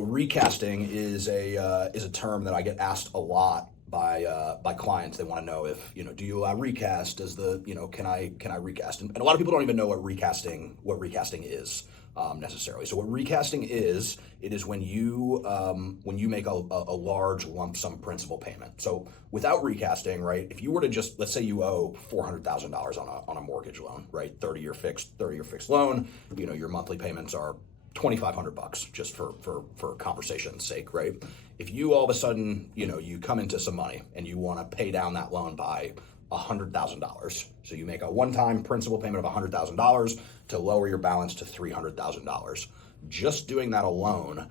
Recasting is a term that I get asked a lot by clients. They want to know if, do you allow recast? Does the, can I recast? And a lot of people don't even know what recasting is necessarily. So what recasting is, it is when you make a large lump sum principal payment. So without recasting, right? If you were to just, let's say you owe $400,000 on a mortgage loan, right? 30-year fixed loan. Your monthly payments are $2,500 just for conversation's sake, right? If you all of a sudden, you come into some money and you want to pay down that loan by $100,000. So you make a one-time principal payment of $100,000 to lower your balance to $300,000. Just doing that alone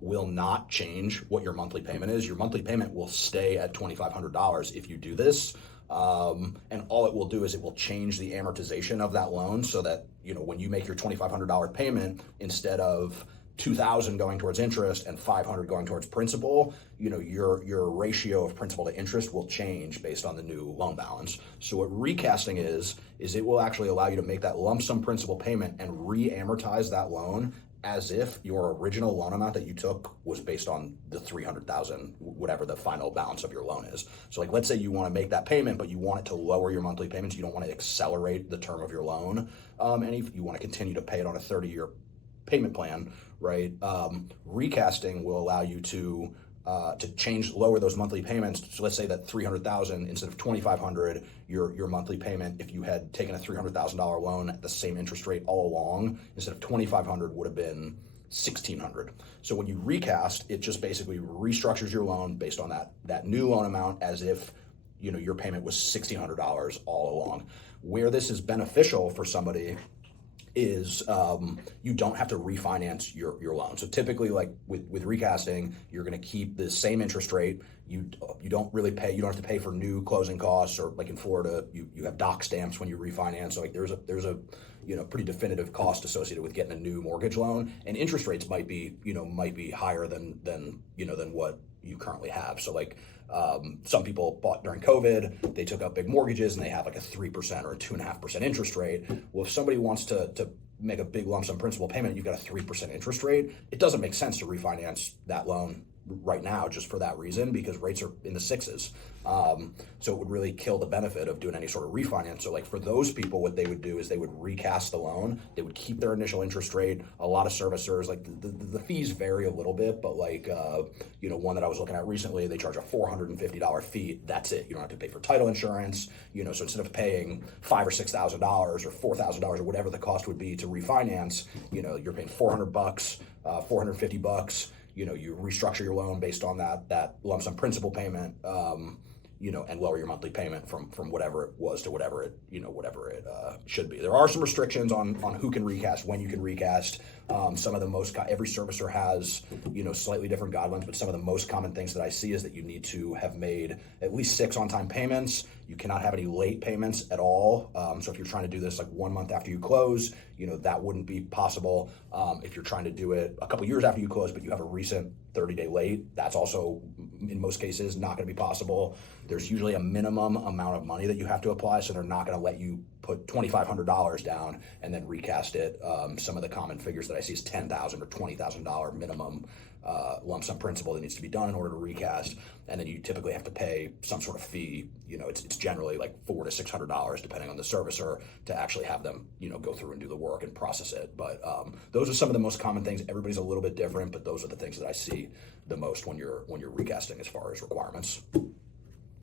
will not change what your monthly payment is. Your monthly payment will stay at $2,500 if you do this. And all it will do is it will change the amortization of that loan so that, when you make your $2,500 payment, instead of $2,000 going towards interest and $500 going towards principal, your ratio of principal to interest will change based on the new loan balance. So what recasting is it will actually allow you to make that lump sum principal payment and re-amortize that loan as if your original loan amount that you took was based on the $300,000, whatever the final balance of your loan is. So like, let's say you want to make that payment, but you want it to lower your monthly payments. You don't want to accelerate the term of your loan. And if you want to continue to pay it on a 30-year payment plan, right? Recasting will allow you to lower those monthly payments. So let's say that $300,000 instead of $2,500, your monthly payment, if you had taken a $300,000 loan at the same interest rate all along, instead of $2,500 would have been $1,600. So when you recast, it just basically restructures your loan based on that new loan amount as if your payment was $1,600 all along. Where this is beneficial for somebody is you don't have to refinance your loan. So typically, like with recasting, you're going to keep the same interest rate. You don't really pay. You don't have to pay for new closing costs, or like in Florida, you have doc stamps when you refinance. So like there's a pretty definitive cost associated with getting a new mortgage loan, and interest rates might be higher than what you currently have. So like some people bought during COVID, they took out big mortgages and they have like a 3% or a 2.5% interest rate. Well, if somebody wants to make a big lump sum principal payment, you've got a 3% interest rate. It doesn't make sense to refinance that loan right now just for that reason, because rates are in the sixes. So it would really kill the benefit of doing any sort of refinance. So like for those people, what they would do is they would recast the loan. They would keep their initial interest rate. A lot of servicers, like the fees vary a little bit, but like, one that I was looking at recently, they charge a $450 fee. That's it. You don't have to pay for title insurance, so instead of paying $5,000 or $6,000 or $4,000 or whatever the cost would be to refinance, you're paying $400, $450. You restructure your loan based on that lump sum principal payment, and lower your monthly payment from whatever it was to whatever it should be. There are some restrictions on who can recast, when you can recast. Some of the every servicer has, slightly different guidelines, but some of the most common things that I see is that you need to have made at least 6 on-time payments. You cannot have any late payments at all. So if you're trying to do this like 1 month after you close, that wouldn't be possible. If you're trying to do it a couple years after you close, but you have a recent 30-day late, that's also in most cases not going to be possible. There's usually a minimum amount of money that you have to apply, so they're not going to let you put $2,500 down and then recast it. Some of the common figures that I see is $10,000 or $20,000 minimum lump sum principal that needs to be done in order to recast, and then you typically have to pay some sort of fee. It's generally like $400 to $600 depending on the servicer to actually have them go through and do the work and process it. But those are some of the most common things. Everybody's a little bit different, but those are the things that I see the most when you're recasting as far as requirements.